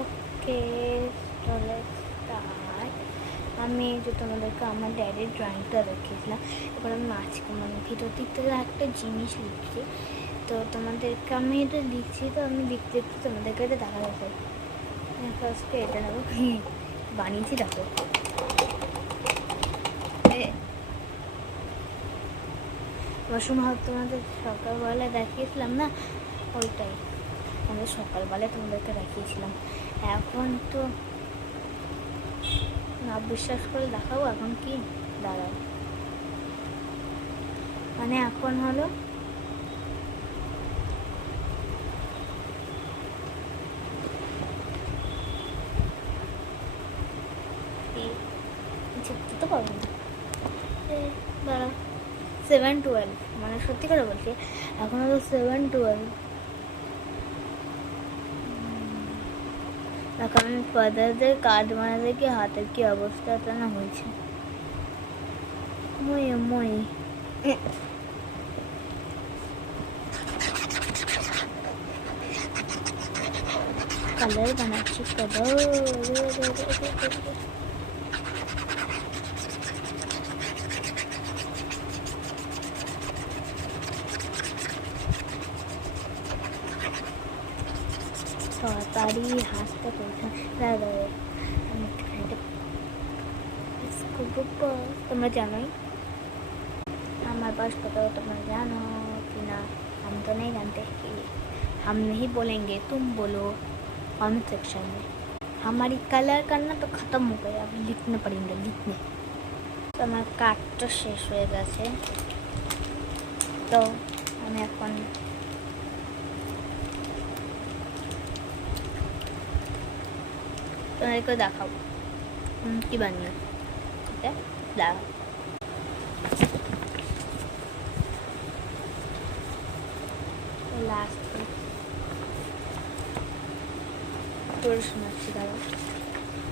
ওকে, চলে স্টার্ট। আমি যে তোমাদেরকে আমার ড্যাডির ড্রয়িংটা দেখিয়েছিলাম, এবার আমি আজকে মানে ভিতর দিক থেকে একটা জিনিস লিখছি। তো তোমাদেরকে আমি এটা লিখছি, তো আমি লিখতে লিখতে তোমাদেরকে এটা দেখা যাচ্ছে। ফার্স্টে এটা নেবো, বানিয়েছি দেখো। রসুন হাত তোমাদের সকালবেলা দেখিয়েছিলাম না, ওইটাই আমাদের সকালবেলায় তোমাদেরকে দেখিয়েছিলাম। এখন তো না বিশ্বাস করে দেখাবো, এখন কি দাঁড়াও, মানে এখন হলো চিপতে তো পারবো না, দাঁড়াও 7:12, মানে সত্যি করে বলছি এখন হলো 7:12। এখন আমি ফাদারদের কার্ড বানাতে গিয়ে হাতের কি অবস্থাটা না হয়েছে। মই মই কালার বানাচ্ছি, তাড়াতাড়ি হাসতে করছে। তোমরা জানোই আমার बस करो, तुम जानो कि ना, हम तो नहीं जानते कि हम नहीं बोलेंगे, तुम बोलो कमेंट सेक्शन में। हमारी कलर करना तो ख़त्म हो गया, अब लिखने पड़ेंगे लिखने। तो हमारा काट तो शेष हो गए, तो हमें এখন তোমাদেরকে দেখাবো কি বানিয়ে, ঠিক আছে দাঁড়াও। Last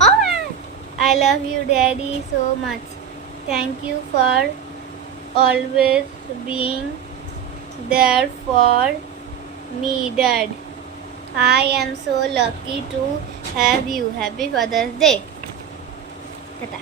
oh, I love you daddy so much, thank you for always being there for me dad, I am so lucky to have you, happy Father's Day, tata।